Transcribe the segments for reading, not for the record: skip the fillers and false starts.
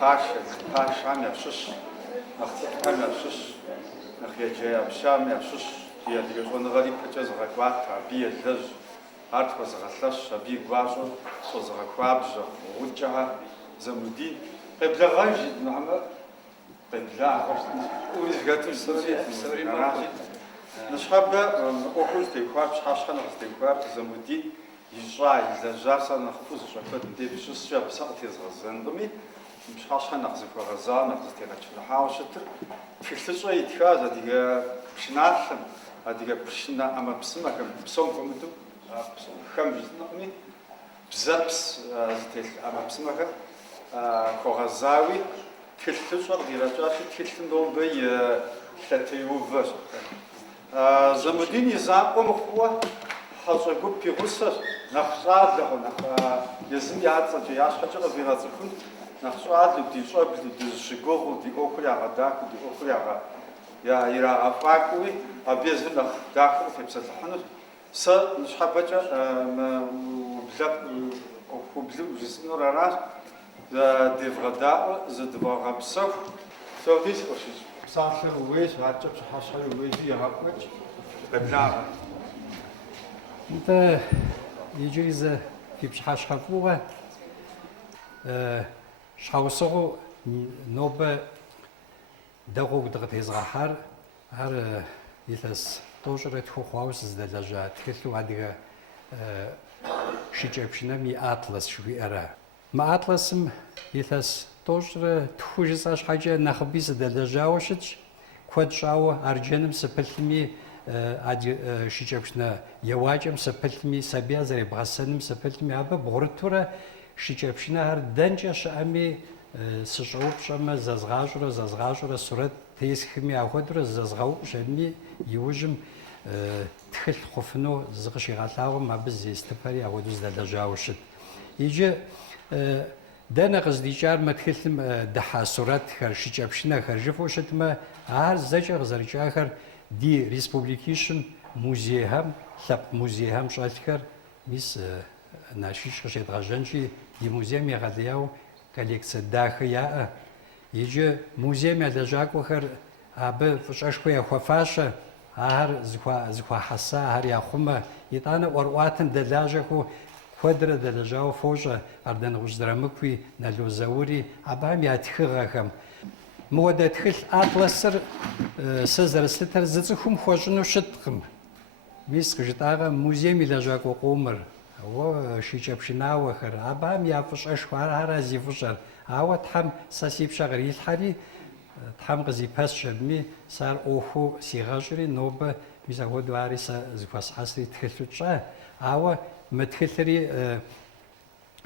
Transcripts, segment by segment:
Taşan yaşış, aktifkan yaşış, nakiyece yapşam yaşış, diye diyor. Onu garip pecaz rakvat, bir lez, art was raslaş, bir gvazo, soz rakwabz, uçaha, zamudi. Qebla nama qebla. Uyuzgatı sözü. Nışhabda okuz tekrar, şaşkan tekrar, zamudi. يجرى يزجر نخفوز شكل دي بشوس شاب سقط يزغزندمي مش حاشا نخزف غزا نخزف تيغا تفلحا وشتر تفلسوا يتخاز هذيك بشناخم هذيك بشنا أما بسمة كم بسم فمتو خم جزنقمي بزبس زتيل أما بسمة كم كغزاوي تفلسوا غير جاش تفلسن دون بي تتيوفش زمدين يزام ومخوة حاجة قب بيغسر نخشاد له نخ يزم يعطى جياش حاجة غير زخون نخشاد له دي شو بدي دي شجوع ودي أكل يا غداك ودي أكل يا يرا أفاكوي أبيزن نخ داخل في بس الحنر س مش حبجة بلاب وبلو جسمنا راس دي غداء زد بغبسف سويس وشيء سافر ويش هاتش حصل ويش يهاكوش قبلا أنت يجوز في بشحاش خفوة شخوصه نوبة دقوق دقت هزغحر هر يلس توجرت خو خواوس زدلجا تخلو عديغا شيجابشنا مي أطلس شوي أرا ما أطلسم يلس توجر تخوجزاش حاجة نخبي زدلجا وشتش كود شاو أرجانم سبلتمي أدي شيجابشنا يواجم سبلتمي سبيا زري بغسنم سبلتمي أبا بغرتورة شيجابشنا هر دنجا شامي سشعوب شما زازغاجرة صورة تيس خمي أخدرة زازغاوب شامي يوجم تخل خفنو زغشي غطاو ما بز يستفاري أخدوز دلجاوشت يجي دانا غزديجار ما تخلتم دحا صورات خر شيجابشنا خرجفوشت ما هر زجا غزرجا خر دي ريسبوبليكيشن موزيهم ثب موزيهم شالكر ميس ناشيش خشيت غجنجي دي موزيم يغدياو كوليكسيا داخيا يجي موزيم يدجاك وخر اب فشاشكو خفاشه هر زخوا حسا هر يخمه يطانا ورواتن دلاجكو كودر دلاجاو فوجا اردن غزدرمكوي نالو زوري ابام ياتخغهم مودا تخل أطلسر سزر ستر زخم خوشنو شتقم ميس كجتاغا موزيم يلاجاك وقومر و شيجابشنا وخر أبام يافش أشوار هرازي فشر أو تحم ساسيب شغري الحري تحم غزي باس شبمي صار أوخو سيغاجري نوبة ميزا ودواري زفاس حسري تخلتشا أو متخلري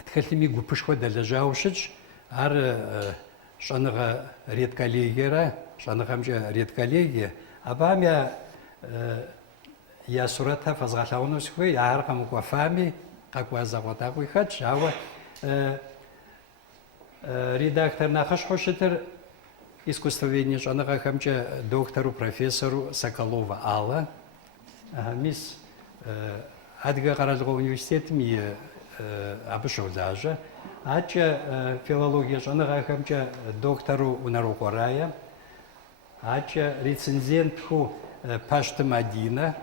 تخلتمي قوبشكو دلجاوشج هر شانغا ريد كاليجرا شانغامجا ريد كاليجي أبام يا صورتها فزغلاونو سوي يعرقم وفامي قاكوا زغوتاقوي خدش هو редактор нахаш хошетер искусствоведения шанага хамча доктору профессору Соколова Алла мис адга гаралга университет ми абышол даже ача филология шанага хамча доктору Унарукорая ача рецензентху Пашта Мадина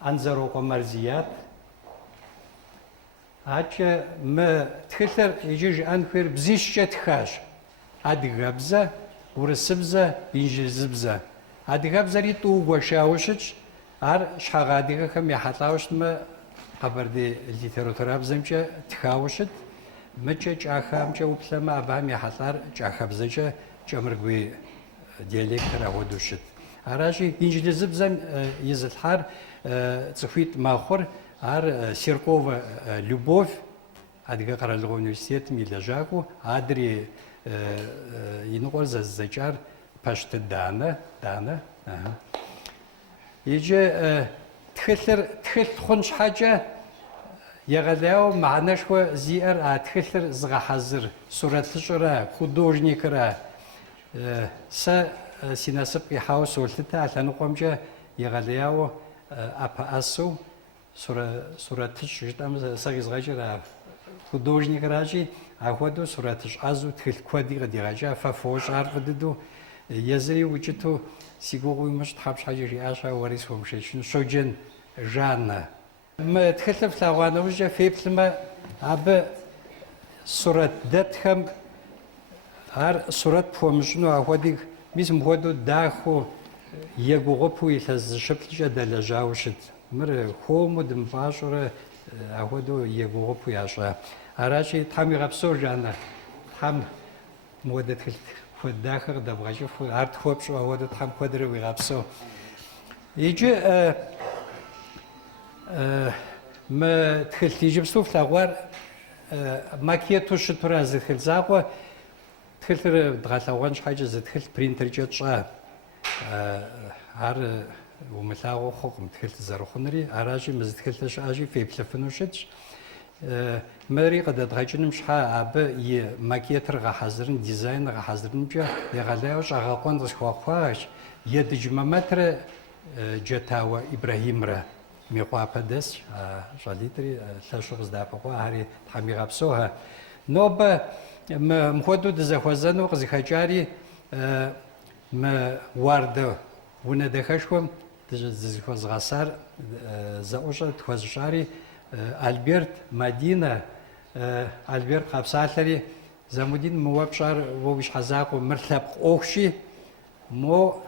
Анзароко Марзият ача мы тхилэр ижиж анхэр бзишчэ тхаш адыгабза урысыбза инжылзыбза адыгабзари тугуашаушыч ар шхагадыгахэм яхьалӏаущтмэ къэбэрдей литературабзэмкӏэ тхаущыт мыкӏэ кӏахэмкӏэ уплъэмэ абыхэм яхьалӏар кӏахэбзэкӏэ кӏэмыргуей диалектыр агъуэдэу щыт аращи инжылзыбзэм изылъхьар цӏыхуитӏ мэхъур ар Серкова Любовь, Адыгэ къэралыгъо университетым илэжьакӏо адри иныкъор зэзэкӏар Пашта Дана. Иджы тхылъ хъун щхьэкӏэ егъэлеяуэ мыхьэнэшхуэ зиӏэр а тхылъыр зыгъэхьэзыр сурэтыщӏрэ художникрэ сэ си насып къихьауэ солъытэ а лъэныкъуэмкӏэ егъэлеяуэ ӏэпыӏэсу сурэтыщ жытӏэм сэ къизгъэкӏыр художник рачи, ахуэдэу сурэт щӏэзу тхылъ куэди къыдигъэкӏа, фэ фощӏар фӏыдыдэу, езыри учӏыту си гугъу уимыщӏ тхьэ щхьэкӏэ жиӏащ, ауэ уэри схуэмышэчыну. Щоджэн Жанна. Мы тхылъыр флъэгъуа нэужькӏэ феплъымэ, абы сурэт дэтхэм ар сурэт пхуэмыщӏыну ахуэдик, мис мыхуэдэу дахэу, егугъупу илъэс зыщыплӏкӏэ дэлэжьауэ щыт. Мыр хуэму дымыфӏащӏурэ ахуэдэу егугъупу ящӏа. Аращи, Тхьэм игъэпсэу, Жанна. Тхьэм мыуэдэ тхылъ куэд дахэ къыдэбгъэкӏыфу, ар тхуэпщӏу ахуэдэу Тхьэм куэдрэ уигъэпсэу. Иджы мы тхылъ иджыпсту флъэгъуар макету щытурэ зы тхылъ закъуэ, тхылъыр дгъэлъэгъуэн щхьэкӏэ зы тхылъ принтеркӏэ тщӏэ. Ар умылъагъуу хъукъым тхылъ зэрыхъунри, аращи мы зы тхылъыр щыӏэщи феплъыфыну щытщ. Мэри къыдэдгъэкӏыным щхьэ абы и макетыр гъэхьэзырын, дизайныр гъэхьэзырынкӏэ егъэлеяуэ щӏэгъэкъуэн къысхуэхъуащ Едыж Мамэтрэ Джэтауэ Ибрахимрэ. Микъуапэ дэсщ, щӏалитӏри лъэщу къыздэӏэпыкъуа, ари Тхьэм игъэпсэухэ. Нобэ мыхуэдэу дызэхуэзэну къызыхэкӏари мы уардэ унэдэхэшхуэм дызыхуэзгъэсар зэӏущӏэ тхуэзыщӏари Альберт Мадинэ. Альберт къэпсалъэри, Замудин, мыуэ пщӏар уэ уи щхьэзакъуэ мыр лъэпкъ ӏуэхущи, мо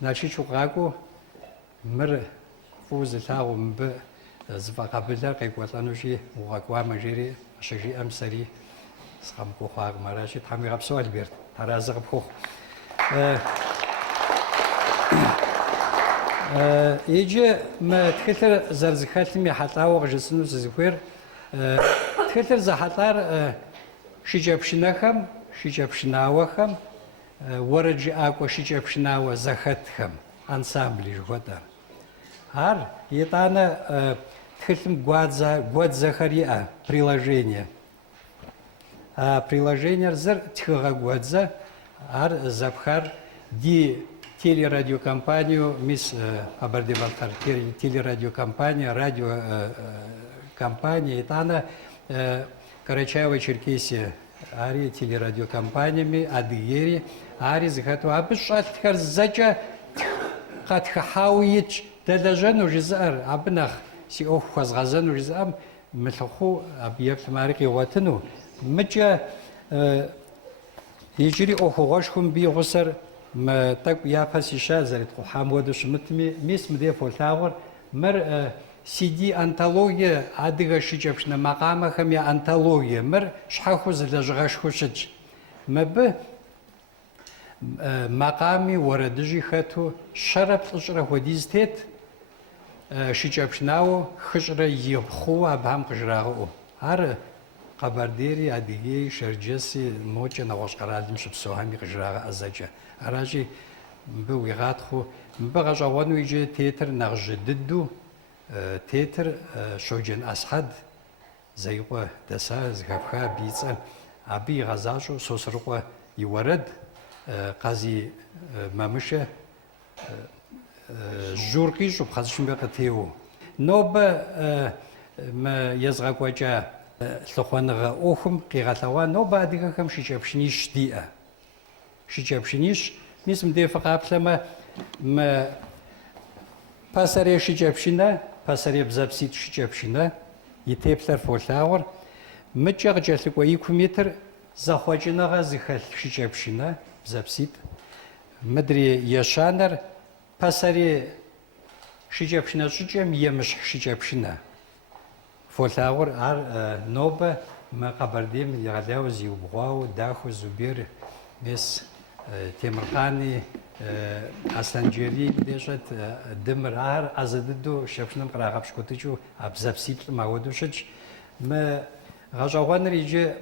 Налшыч укъакӏуэу мыр фӏыуэ зылъагъуу мыбы зыфӏэкъэбылэр къекӏуэлӏэнущи укъэкӏуамэ жери щыжиӏэм сэри сыкъэмыгугъуакъым. Аращи, Тхьэм игъэпсэу, Альберт, таразы къыпхухъу. Иджы мы тхылъыр зэрызыхэлъым ехьэлӏауэ къыжысыну сызыхуейр, тхылъыр зэхьэлӏар шыкӏэпшынэхэм, шыкӏэпшынауэхэм, уэрэд жыӏакӏуэ шыкӏэпшынауэ зэхэтхэм, ансамбли жыхуэтӏэр. Ар итӏанэ тхылъым гуэдзэхэр иӏэ, приложение. Приложениер зыр тхыгъэ гуэдзэ, ар зэпхар ди телерадиокомпанию, мис Къэбэрдей-Балкъэр телерадиокомпания, радиокомпания, итӏанэ Карачаево-Черкесие, ари телерадиокомпаниями, Адыгейри, ари зыхэту, абы щӏэлъхэр зэкӏэ къэтхыхьауэ итщ. Дэлэжьэну жызыӏэр, абы нэхъ си ӏуэху хуэзгъэзэну жызыӏэм, мылъыхъуу абы еплъым ари къигъуэтыну. Мыкӏэ иджыри ӏуэхугъуэшхуэм мыбы и гъусэр мы тӏэкӏу япэ сища, зэриткъухьам хуэдэу щымытми, мис мыдей фолъагъуэр, мыр CD антологие, адыгэ шыкӏэпшынэ макъамэхэм я антологие, мыр щхьэхуэу зы лэжьыгъэшхуэ щытщ. Мыбы макъами уэрэдыжьи хэту щэрэ плӏыщӏрэ хуэдиз тет, шыкӏэпшынауэ хыщӏрэ ипхъууэ абыхьэм къыжрагъыӏуэу. Ар Къэбэрдейри, Адыгейри, Шэрджэси, мокӏэ нэгъуэщӏ къэралым щыпсэухэми къыжрагъыӏэ зэкӏэ. Аращи, мыбы уигъатхъуу, мыбы гъэщӏэгъуэну иджы тетыр нэхъ жьы дыдэу, тетыр Щоджэн Асхьэд, зэикъуэ дэса, зыхэпха абы и цӏэр, абы игъэзащӏэу Сосрыкъуэ и уэрэд, Къазий Мамышэ жьур къищӏу пхъэзыщымчӏэ къытеуэу. Нобэ езыгъэкӏуэкӏа лъыхъуэныгъэ ӏуэхум къигъэлъэгъуа нобэ адыгэхэм шыкӏэпшынищ диӏэ. Шыкӏэпшынищ, мис мыдей фыкъаплъэмэ, мы пасэрей шыкӏэпшынэ, пасэрей бзэпситӏ шыкӏэпшынэ, и теплъэр фолъагъуэр, мыкӏэ къыкӏэлъыкӏуэ ику метр зэхъуэкӏыныгъэ зыхэлъ шыкӏэпшынэ, бзэпситӏ. Мыдри ещанэр пасэрей шыкӏэпшынэ щӏыкӏэм емыщхь шыкӏэпшынэ. Фолъагъуэр ар нобэ мы Къэбэрдейм егъэлеяуэ зиубгъуауэ дахэу Зубер, мис Темыркъани, Аслъэнджэли дещӏэт Дымыр, ар ӏэзэ дыдэу шэпшыным кърагъэпщкӏутыкӏыу а бзэпсиплӏым ауэдэу щытщ. Мы гъэщӏэгъуэныр иджы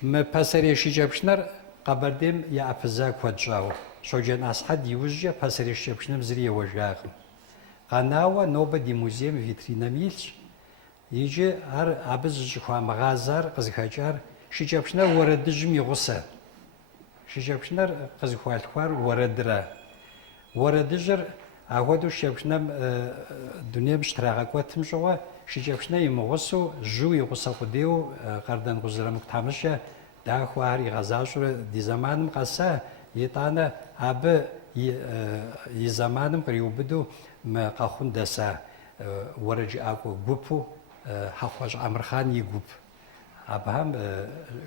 мы пасэрей шыкӏэпшынэр Къэбэрдейм яӏэпыза куэд щӏауэ. Щоджэн Асхьэд иужькӏэ пасэрей шыкӏэпшынэм зыри еуэжакъым. Къэнауэ нобэ ди музейм витринэм илъщ. Иджы ар абы зыщыхуамыгъазар къызыхэкӏар шыкӏэпшынэр уэрэдыжьым и гъусэ. Шыкӏэпшынэр къызыхуалъхуар уэрэдрэ. Уэрэдыжьыр ахуэдэу шыкӏэпшынэм дунейм щытрагъэкӏуэтым щыгъуэ شجابشنا يمغصو جو يغصا قديو قردن غزرمك تامشة داخو هاري غزاشور دي زمان قصة يطانا أب يزمانم قريوبدو ما قاخون دسا ورج أكو جوبو حخواج عمرخان يجوب أبهم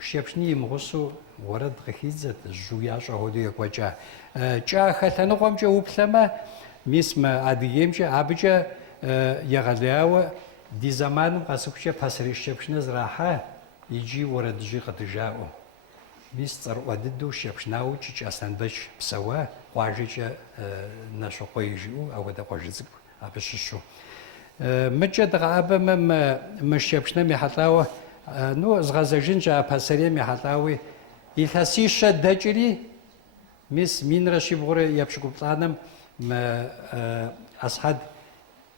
شيبشني مغصو ورد غخيزت جوياش أهودي يقوجا جا خلنا قام جوب ثما ميسما أديمجا أبجا يغلياو دي زمان قاسوكشا بسري شيبشنا زراحة يجي ورد جي قد جاو ميستر وددو شيبشناو تشي أصلا بش بسوا واجيجا نشو قيجيو أو دا قيجزك أبششو مجد غابة مش شيبشنا ميحطاو نو زغازجين جا بسري ميحطاوي يثاسيشا دجري ميس مين رشي بغري يبشكو بطانم ما أصحاد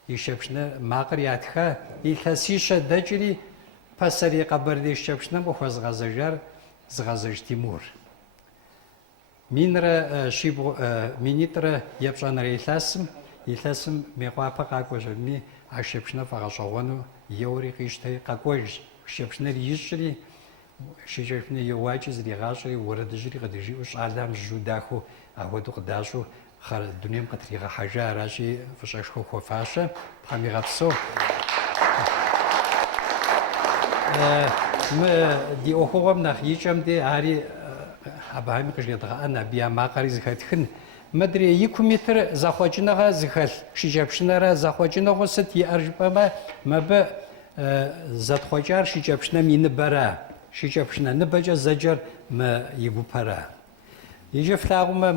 يشبشنا ماقر ياتخا يثاسيشا دجري بسري قبر دي يشبشنا بخوا زغازجار زغازج تيمور مين را شيبو مينيتر يبشان ريثاسم يثاسم ميقوابا قاكوش مي عشبشنا فغشوانو يوري قيشتاي قاكوش شبشنا ريشري شجرنا يواجز ريغاشري وردجري قدجي وش عالم جوداخو أهودو قداشو خال الدنيا مقتريغا حاجة راشي فشاشخو خوفاشة بخامي غابسو دي أخوهم نخيجم دي هاري أبهايم قشيطغا أنا بيا ماقاري زخاتخن مدري يكميتر زخواجنغا زخال شجابشنرا زخواجنغا ست يأرجبما مبا زادخواجار شجابشنا مين برا شجابشنا نبجا زجر ما يبوبرا يجي فلاغما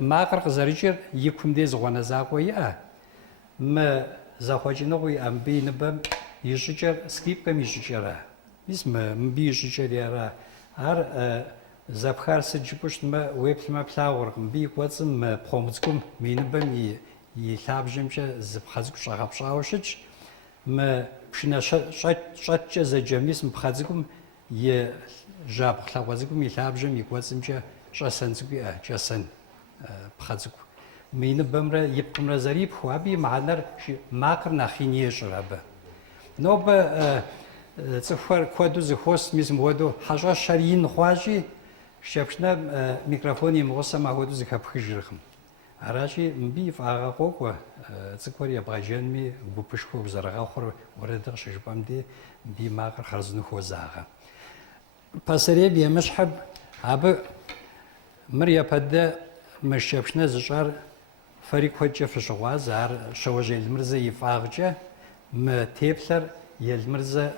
ماقر قزرجر يكم دي زغوانا زاقويا ما زخواجنغوي أم بي نبا يشجر سكيب كم يشجرا اسم مبي يشجر يرا هر زبخار سجبوش ما ويبت ما بلاور مبي قوتم ما بخومتكم مينبم يلابجمشا زبخازكو شغابشاوشج ما بشنا شاتش زجميس مبخازكم يجاب خلاوزكم يلابجم يقوتمشا شاسنزكو جاسن بخازكو مينبم را يبقم را زريب خوابي معنر ماقر نخينيه شرابه نوب تفر كودو زخوست ميزم ودو حاجة شرين خواجي شبشنا ميكروفوني مغصة ما ودو زخاب خجرخم عراشي مبي فاغا قوكوا تكور يبغى جنمي بوبشكو بزرغا خور وردغ شجبام دي بي ماقر خرزنو خوزاغا باسري بي مشحب عب مريا بدا مش شبشنا زجار فريق وجه في شغواز عار شوجي المرزا يفاغجا ما تيبلر يلمرزا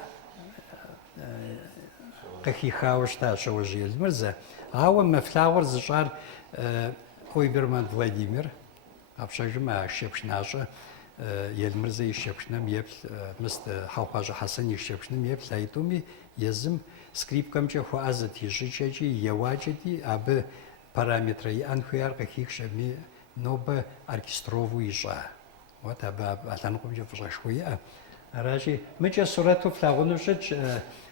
قخي خاوشتا شوجي المرزا هاو مفلاور زجار خوي برمان فلاديمير أبشر ما شبشناجا يلمرزا يشبشنام يبل مست حوقاج حسن يشبشنام يبل لايتومي يزم سكريب كمجا خو أزت يجيجي يواجدي أب بارامتري أنخيار قخيك شمي نوب أركستروفو يجا وتابع أتنقم جا فشا شوية راجي مجا صورته فلاغونوشج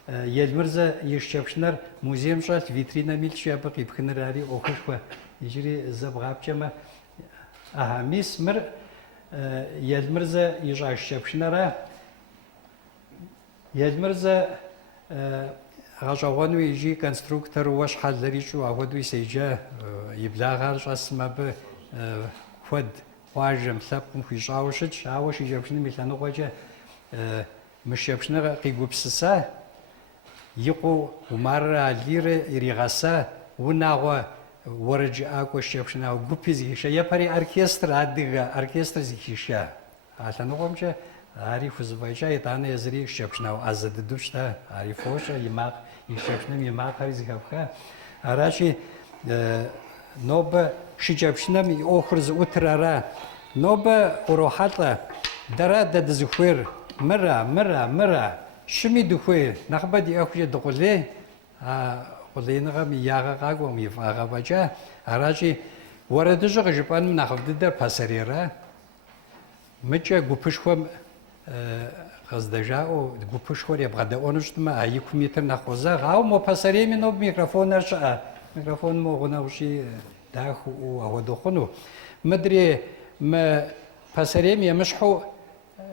يلمرزا يشبشنار موزيم شات فيترينا ميلش يابقي بخنراري أوخشوا يجري زبغابجما أهميس مر يلمرزا يجا يشبشنارا يلمرزا غاجوانو يجي كونستركتور واش حال دريشو أودو يسيجا يبلاغار اسمه ب خود واجم ثبكم في شاوشج عاوش يجبشني مثلا واجه مش يبشنا قيقوبسسا يقو ومرة ليرة يريغاسا وناغوا ورج أكو شيبشنا وقبيزي شيء بري أركسترا عديغا أركسترا زيكيشا عشان نقومش عارف زبايشا يتانا يزري شيبشنا وأزد دوشتا عارفوشا يماق يشيبشنا يماق هريزي كابكا عراشي نوب شيبشنا مي أخرز أترارا نوب وروحاتا درا دزخوير مرة شمي دخوي نخبدي أخوي دخولي قلنا مي ياغا قاقو مي فاغا بجا عراجي وردجا غجبان نخبد در بسريرا مجا قوبشخوم غزدجا و قوبشخور يبغى دونشتما أيكم متر نخوزا غاو مو بسري منو ميكروفون رشا ميكروفون مو غناوشي داخو أو دخونو مدري ما بسري مي مشحو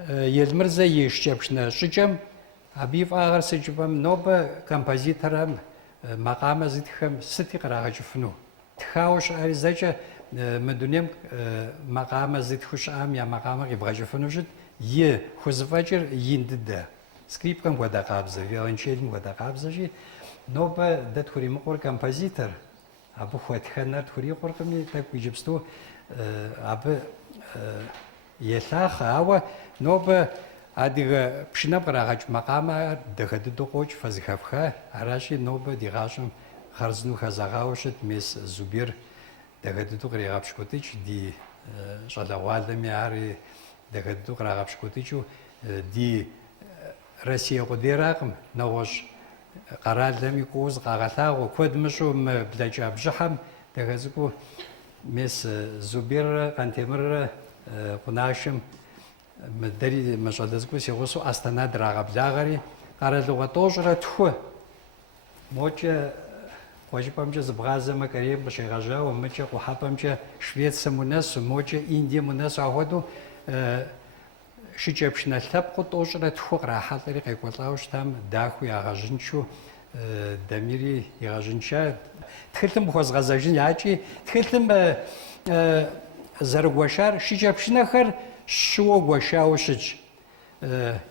Елмырзэ и шкӏэпшнэ щӏыкӏэм абы и фӏагъэр сыджыпӏэм нобэ композиторам макъамэ зытхэм сыти кърагъэкӏыфыну. Тхауэ щыӏэри зэкӏэ мы дунейм макъамэ зытхыу щыӏам я макъамэр къибгъэкӏыфыну щыт и хузэфӏэкӏыр ин дыдэ. Скрипкэм хуэдэ къабзэ, виолончелым хуэдэ къабзэщи, нобэ дэ тхуримыкъур композитор, абы хуэтхэнэр тхурикъуркъыми, тӏэкӏу иджыпсту абы елъахъэ, ауэ нобэ адыгэ пшынэм кърагъэкӏ макъамэр дэхэ дыдэу къокӏ, фэзыхэфха. Аращи нобэ ди гъащӏэм хъарзынэу хэзэгъауэ щыт мис Зубер дэхэ дыдэу кърегъэпщкӏутыкӏ, ди щӏалэгъуалэми ари дэхэ дыдэу кърагъэпщкӏутыкӏыу ди Россие къудейракъым, нэгъуэщӏ къэралым и кӏуэу зыкъагъэлъагъуэ. Куэд мыщӏу мы блэкӏа бжьыхьэм дэхэ цӏыкӏуу мис Зуберрэ Къантемыррэ къунашэм дэри мы щӏалэ цӏыкӏур си гъусэу Астана драгъэблагъэри, къэралыгъуэ тӏощӏрэ тху мокӏэ къуэкӏыпӏэмкӏэ зыбгъазэмэ Кореем къыщегъэжьауэ, мыкӏэ къухьэпӏэмкӏэ Швецием унэсу, мокӏэ Индием унэсу, ахуэдэу шыкӏэпшынэ лъэпкъыу тӏощӏрэ тху кърахьэлӏэри къекӏуэлӏауэ щытам, дахэу ягъэжьынчу Дамири игъэжьынча. Тхылъым къыхуэзгъэзэжын якӏи, тхылъым зэрыгуэшар шыкӏэпшынэхэр щыуэ гуэшауэ щытщ.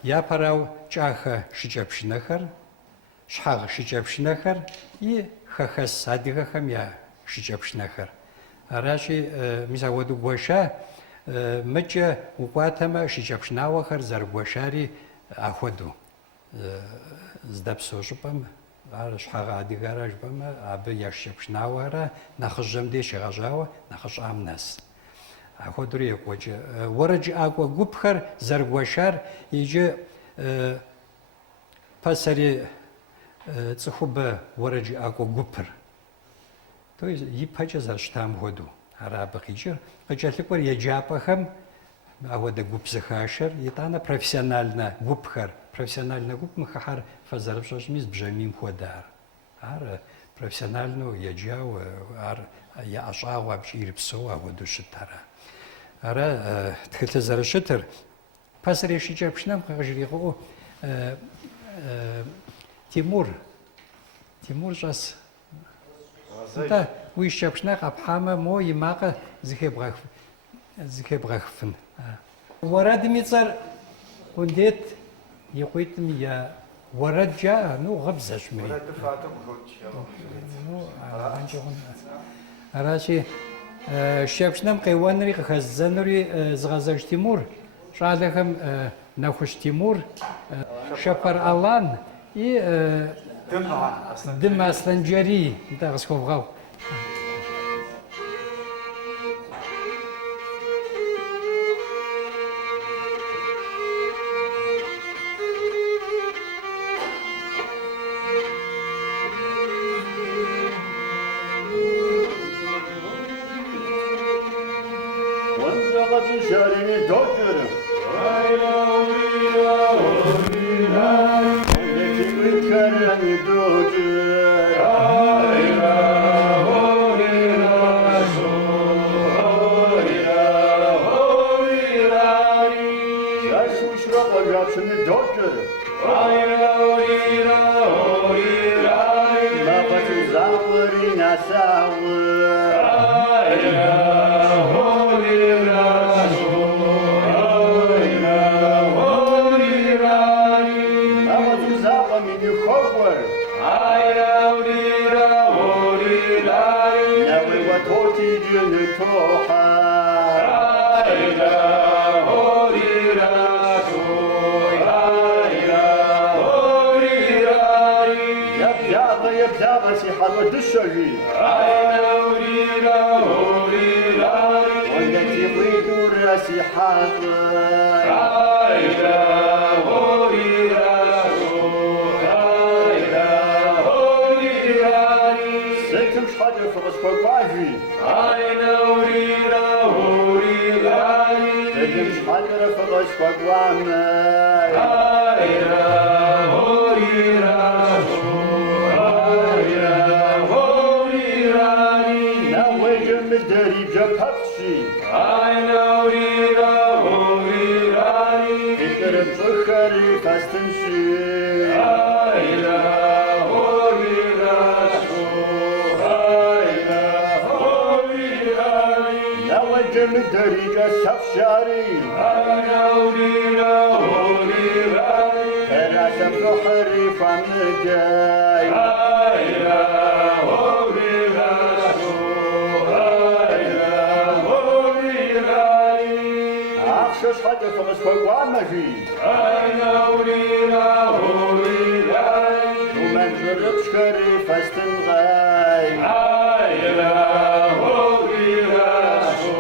Япэрауэ кӏахэ шыкӏэпшынэхэр, щхьэгъ шыкӏэпшынэхэр и хэхэс адыгэхэм я шыкӏэпшынэхэр. Аращи, мис апхуэдэу гуэша, мыкӏэ укӏуатэмэ шыкӏэпшынауэхэр зэрыгуэшари апхуэдэу. Здэпсэу щӏыпӏэм ар щхьэгъэ адыгэрэ жыпӏэмэ, абы я шыкӏэпшынауэхэр нэхъыжьэм деж щегъэжьауэ, нэхъыщӏам нэс. Апхуэдэури екӏуэкӏы. Уэрэджыӏакӏуэ гупхэр зэрыгуэшар иджы пэсэри цӏыхубэ уэрэджыӏакӏуэ гупыр. Ипэкӏэ зэрыщытам хуэдэу. Ара абы къикӏыр. Къыкӏэлъыкӏуэр еджапӏэхэм апхуэдэ гуп зыхашэр, итӏанэ профессиональнэ гупхэр. Профессиональнэ гуп мыхыхьэр фэзэрыпщӏэщӏми збжэмийм хуэдэ ар. Ар профессиональнэу еджауэ, ар я ӏэщӏагъуэ абыкӏи ирипсэуэ апхуэдэу щыт ара. Ара тхылъыр зэрыщытыр. Пэсэри шыкӏэпшынэм къыжрикъуэу Тимур щӏэс. НтӀэ уи шыкӏэпшынэр къэпхьамэ, мо и макъыр зыхебгъэхыфын. Уэрэдым и цӏэр къундет и къуитӏым я уэрэд жаӏэ, ну гъыбзэщ мы. Аращи, шыкӏэпшынэм къеуэнри къыхэздзэнури зыгъэзэж Тимур, щӏалэхэм Нэхущ Тимур, Шэпэр Алан и Дым Аслъэнджэрий. НтӀэ къысхуэвгъэгъу. I know Zırım fastınşı Ayla Hovirashu Ayla Hovirari Navacım derice safşari Ayla Hovirari Terasem ruhri famıday Ayla Hovirashu Ayla Hovirari Akşos hacıfımız koyguamajı Ayla Hovirari Umen zırım fastın gay Ayla Hovirashu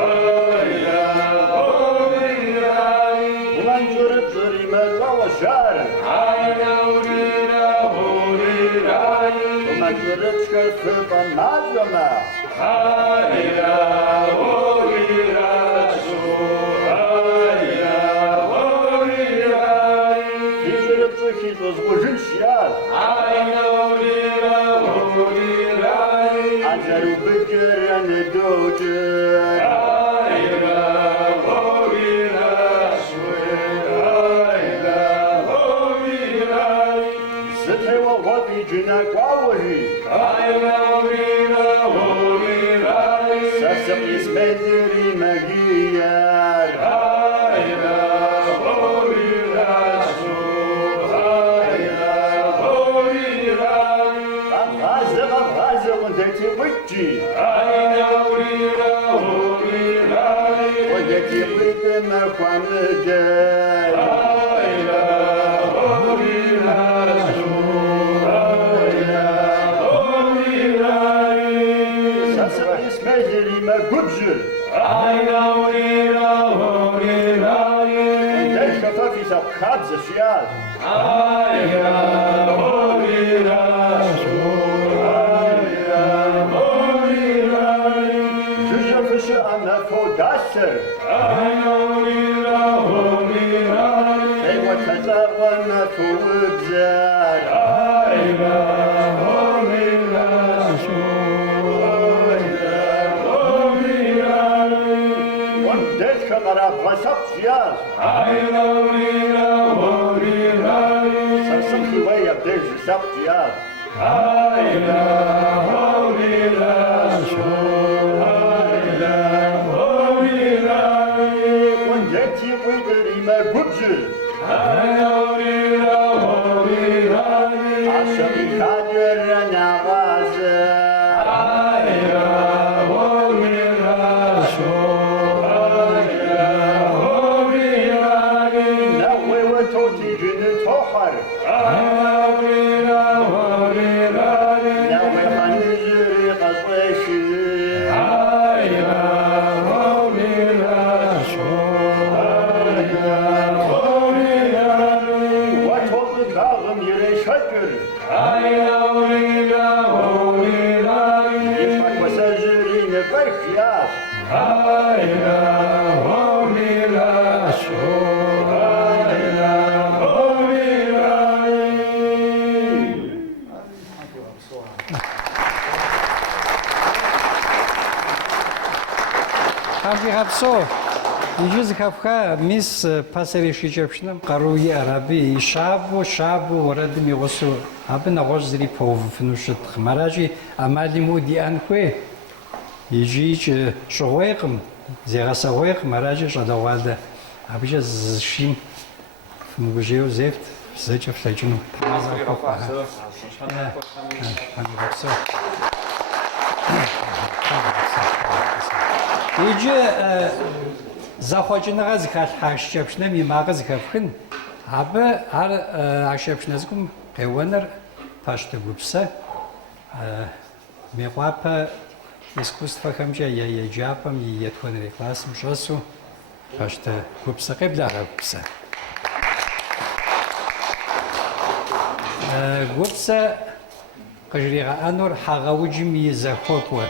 Ayla Hovirari Umen zırım zavşar Ayla Hovirari Umen zırım sıfam nazvama Ayla Hovirashu Ayla Hovirari Zırım hizos gujun şiyaz Ayla Hovirari Azaru bıcıran doğdur Ayla Hovirashu Ayla Hovirari Zıteva vabi cina kavajı Ayla Hovirari Sasım ismediri megiyar Ayla Hovirashu Ayla Hovirari Gazı ondeti bıcı Ayla Hovirari Ondeti bıdı mekvanıdır Ayla Hovirashu Ayla Hovirari Sasım ismediri megubzır Ayla Hovirari Ondeti şafafı sap kabzı şiyaz Ayla Hovirashu Ayla Hovirari Jüjü fışı anna fodasır Ayla Hovirari Eyva tazarvanna fuvubzar Ayla Hovirashu Ayla Hovirari Ondeti şakara basap şiyaz Ayla Hovirari Sasım hıvaya bejü sap şiyaz Ayla Hovirashu Ayla Hovirari Ondeti bıdırı megubzır Ayla Hovirari Akşamı kadirren ağazı Ayla Hovirashu Ayla Hovirari Navve ve toticini tohar Ayla Hovirari Navve hanızırı gazveşi Ayla Hovirashu Ayla Hovirari Ve tozlu dağım yere şakır Ayla Hovirari Yifak ve sezirine bekiyaz Ayla Hovirashu Ayla Hovirari Хавги хавсо иჯის ხაფხა მის ფასერიში ჭებშნამ ყარუი არაბი შაბუ ვარადი მიღოსო აბნა ღოზრი ფოვფნუშტ ხმარაჯი ამალი მოდი ანქვე იჯიჭ შოღვეყმ ზეგასაღვეყ მარაჯი შადავალდა აბიჯა შიმ მუგჟეო ზევთ ზეჭებ საჭინო თამაზა ხაფა ხაფა იჯე захоченага зихалхашчэпшнэм имагы зихэфхын абы ар ашэпшнэзгум къеуэныр пащтыгупсэ мекъуапэ искусствэхэмкӏэ еджапӏэм и етхуэнрей классым щӏэсу пащтыгупсэ къеблагъэ гупсэ къыжригъэӏэнур хьэгъэуджым и зэхуэкӏуэ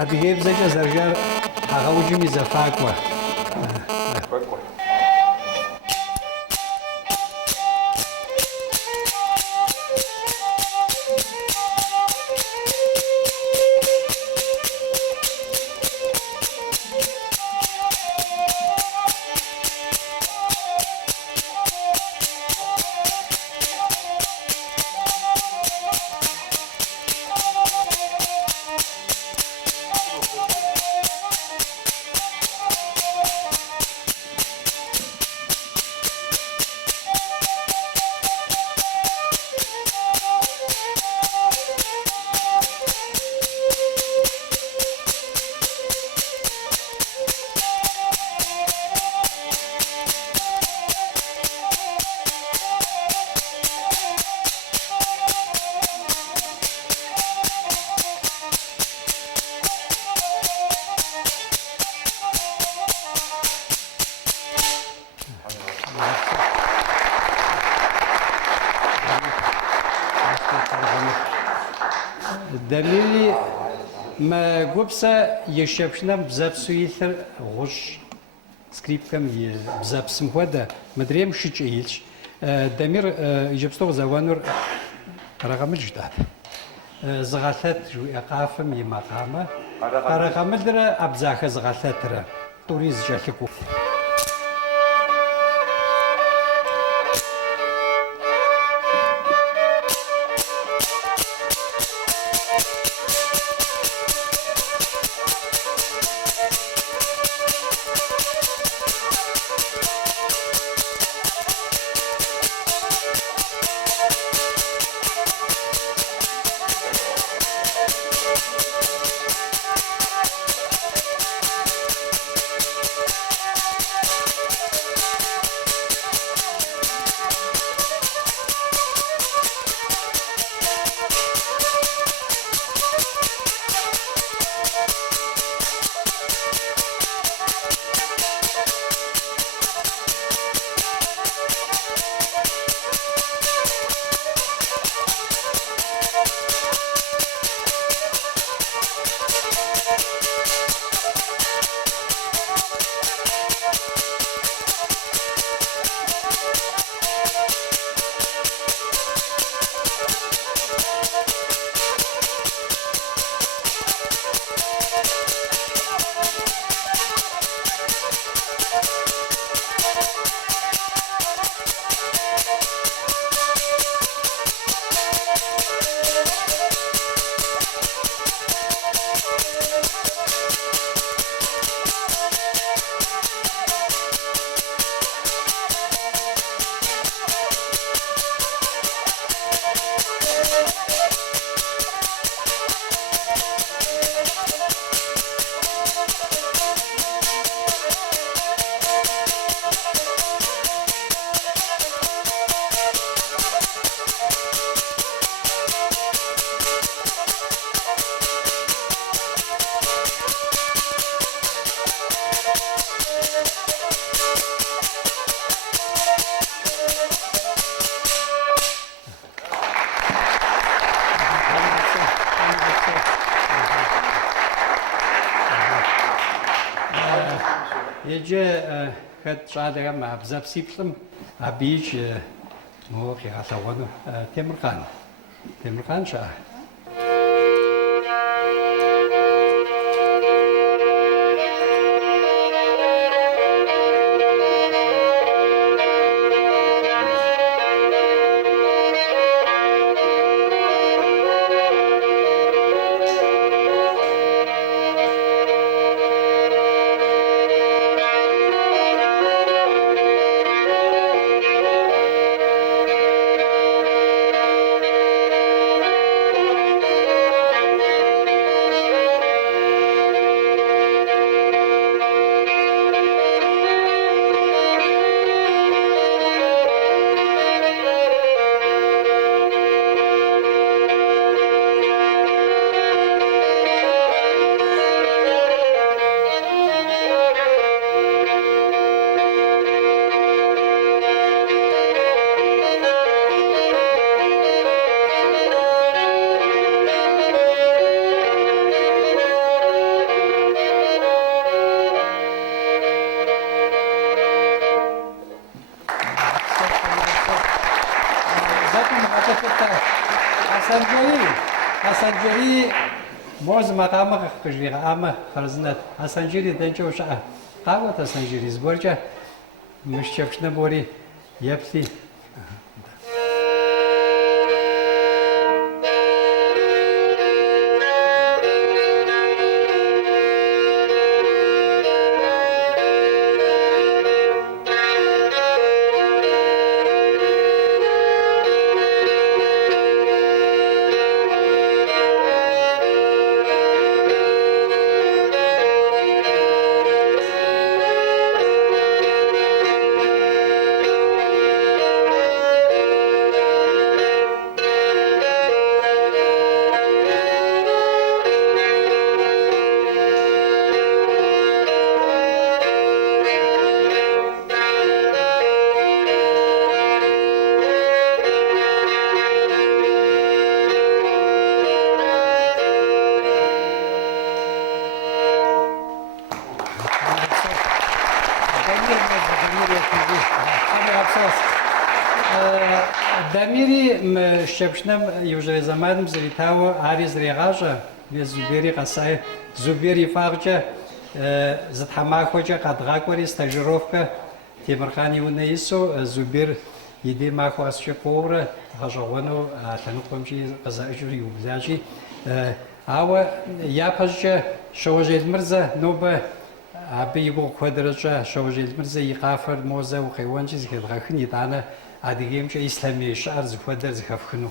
адыгейбзэкӏэ зэрыжар хьэгъэуджым и зэфакӏуэ Дамири мы гупса ешепшнам бзапсуилъыр гъущ скрипкам и бзапсым хуэдэ мыдрейм шыкӏеилщ. Дамир иджыпсту къызэуэнур Къарагъымыл жытӏат. Зыгъэлъэт жуӏэ къафэм и макъамэ. Къарагъымылрэ ӏэбдзахэ зыгъэлъэтрэ тӏури зыкӏэлъыкӏуэу. Еджэ хэт щӏалэхэм а бзэпсиплӏым абыич мо къигъэлъэгъуэну Темиркъан. Темиркъан щыӏэ. Асанджери моз макамах кыжвига ама харзнат асанджери денчо ша кават асанджери сборча мышчевшна бори епси Дамири щепшнам южре заманым зритао ари зрегажа без зубери касай зубери фарча затхамахоча кадгакори стажировка Темирхани унеисо зубер иде махуасча повра гажагону атанукомчи казажури юбзачи ава япажча шожелмирза ноба аби его квадратча шожелмирза иқафар моза уқиванчи згедгахни дана адигемча ислами шар зхвадар зхафхну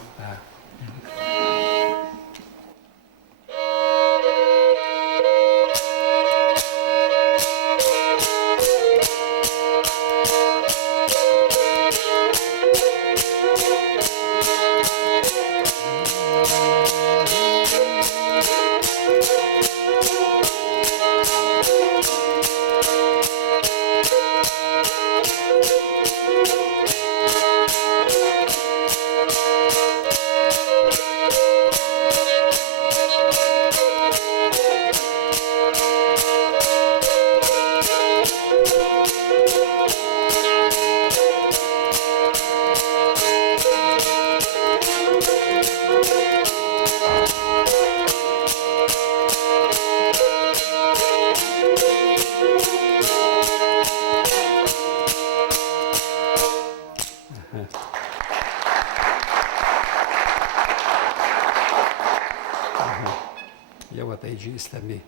يا وطيجي إسلامي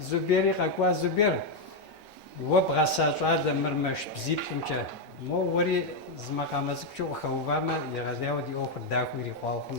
زبيري قاكوا زبير وبغاسا شاد مرمش بزيب كمشا مو وري زمقا مزكشو خوفاما يغاداو دي اوخر داكو يري خواخو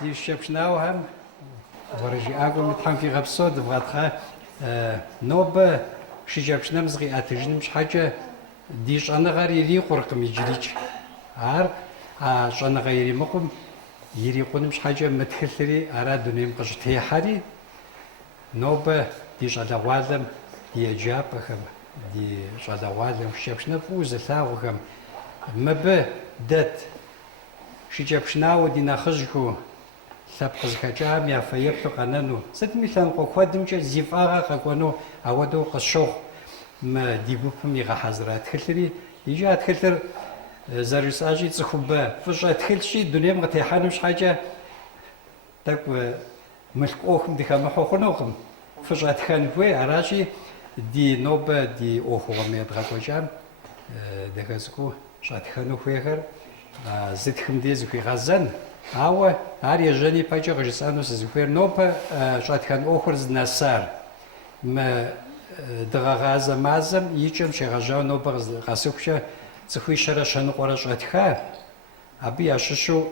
ди шэпшнаухэм варжиӏакӏуэм тхьэм фигъэпсэу дывгъэтхъэ. Нобэ шыжэпшнэм зыкъиӏэтыжыным щхьэкӏэ ди щӏэныгъэр ирикъуркъым иджырикӏ. Ар а щӏэныгъэ иримыкъум ирикъуным щхьэкӏэ мы тхылъри ара дунейм къыщытехьэри нобэ ди щӏалэгъуалэм ди еджапӏэхэм, ди щӏалэгъуалэм шыжэпшнэ фӏыуэ зылъагъухэм мыбы дэт шыжэпшнауэ ди нэхъыжьхэу лъэпкъ къызыхэкӏам яфэеплъу къэнэну, сытми лъэныкъуэ куэдымкӏэ зи фӏагъэ къэкӏуэну ауэдэу къысщохъу мы ди гупым игъэхьэзыра тхылъри. Иджы а тхылъыр зэрыжысӏащи цӏыхубэ фӏыщӏэ тхылъщи дунейм къытехьэну щхьэкӏэ тӏэкӏу мылъку ӏуэхум дыхэмыхьу хъунукъым. Фыщӏэтхэн хуей, аращи ди нобэ ди ӏуэхугъуэм едгъэкӏуэкӏам дахэ цӏыкӏуу щӏэтхэну хуейхэр зытхым де зыхуигъэзэн. Ауэ ар ежьэни пэкӏэ къыжысӏэну сызыхуейр нобэ щӏэтхэн ӏуэхур знэсар мы дыгъэгъазэ мазэм икӏэм щегъэжьауэ нобэ къэсыхукӏэ цӏыхуи щэрэ щэныкъуэрэ щӏэтха. Абы ящыщу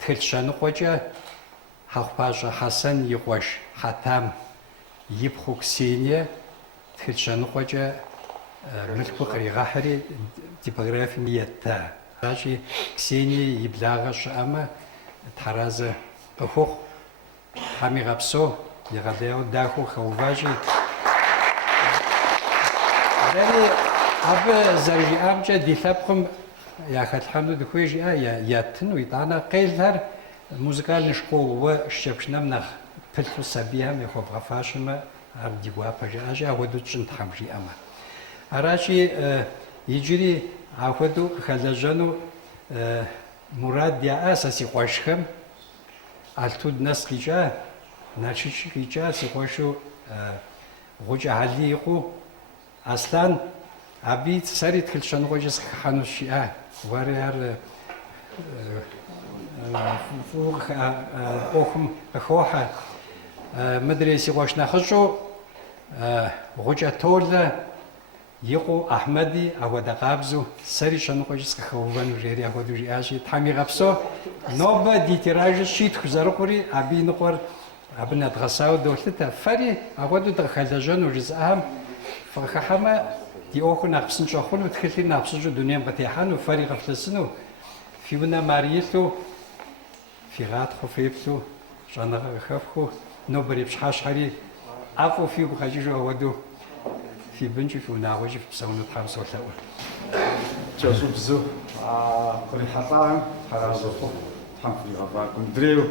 тхылъ щэныкъуэкӏэ Хьэхъупащӏэ Хьэсэн и къуэш Хьэтам ипхъу Ксение тхылъ щэныкъуэкӏэ мылъку къригъэхьри типографием ета. Аращи Ксение и благъэ щыӏэмэ тхьэразэ къыхуэхъу. Тхьэм игъэпсэу, егъэлеяуэ дахэу хэуващи. Дэри абы зэрыжиӏамкӏэ ди лъэпкъым яхэлъхьэну дыхуей жиӏэ, етыну, итӏанэ къелхэр музыкальный школ уэ шыжэпшнэм нэхъ пылъу сабийхэм яхуэбгъэфащэмэ, ар ди гуапэ жаӏащи, ахуэдэу тщӏын Тхьэм жиӏэмэ. Аращи иджыри ахуэдэу къыхэлэжьэну мурад яӏэ сэ си къуэшхэм. Алтуд Нэс къикӏа, Налшыч къикӏа, си къуэшу Гъукӏэ Хьэли икъуу Аслъан абы сэри тхылъ щэныкъуэкӏэ сыхыхьэну щиӏа. Уэри ар ӏуэхум къыхохьэ. Мыдрей си къуэш нэхъыщӏу Гъукӏэ Толэ икъуу Ахьмэди ахуэдэ къабзэу сэри щэныкъуэкӏэ сыкъыхэувэну жери ахуэдэу жиӏащи, Тхьэм игъэпсэу нобэ ди тиражыр щитху зэрыкъури абы и ныкъуэр абы нэдгъэсауэ долъытэ. Фэри ахуэдэу дыкъыхэлэжьэну жысӏэхэм фыкъыхыхьэмэ ди ӏуэхур нэхъ псынщӏэ хъуну, тхылъри нэхъ псынщӏэу дунейм къытехьэну, фэри къэфлъысыну, фи унэм ар илъу, фи гъатхъуэ феплъу, щӏэныгъэ къыхэфхыу, нобэр и пщхьэщхьэри ӏэфӏу фигу къэкӏыжу ауэдэу фи бынкӏи фи унагъуэкӏи фыпсэуну Тхьэм солъэӏур. Кӏэщӏыбзу кърихьэлӏагъэм тхьэразэхъу Тхьэм фригъэфӏакъым. Мыдрейуэ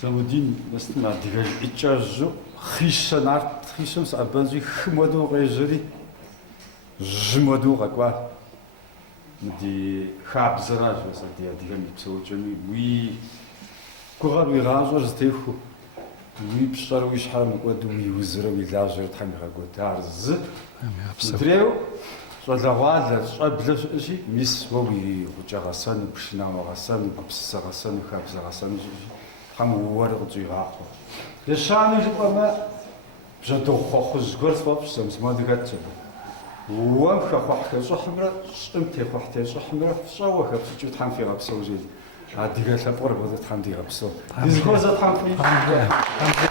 Замудин нэстым адыгэ ӏикӏэжьу хъишэ нарт хъишэм сыӏэбэнщӏи хым хуэдэу къежьэри жьым хуэдэу къэкӏуа. Ди хабзэращ ди адыгэм и псэукӏэми уи гугъэр уи гъащӏэр зытехуэу, уи пщӏэр уи щхьэр мыкӏуэду уи узрэ уи лажьэр Тхьэм игъэкӏуэда. Ар зы мыдрейуэ щӏалэгъуалэ щӏэблэ щыӏэщи, мис уэ уи гъукӏэ гъэсэну, пшынауэ гъэсэну, гупсысэ гъэсэну, хабзэ гъэсэну щыӏэщи, Тхьэм уэрэ къыщӏигъахъуэ. Ещанэу жыпӏэмэ бжьэдыгъу хъужь гуэр сфӏэфӏщ Замудин. Уэм хэхъуэхь тещӏыхьымрэ щӏым техъуэхь тещӏыхьымрэ фщӏэуэ хэпщӏыкӏыу Тхьэм фигъэпсэу жери. Адыгэ лъэпкъыр абы Тхьэм дигъэпсэу. Дызыхуэзэ Тхьэм фӏи.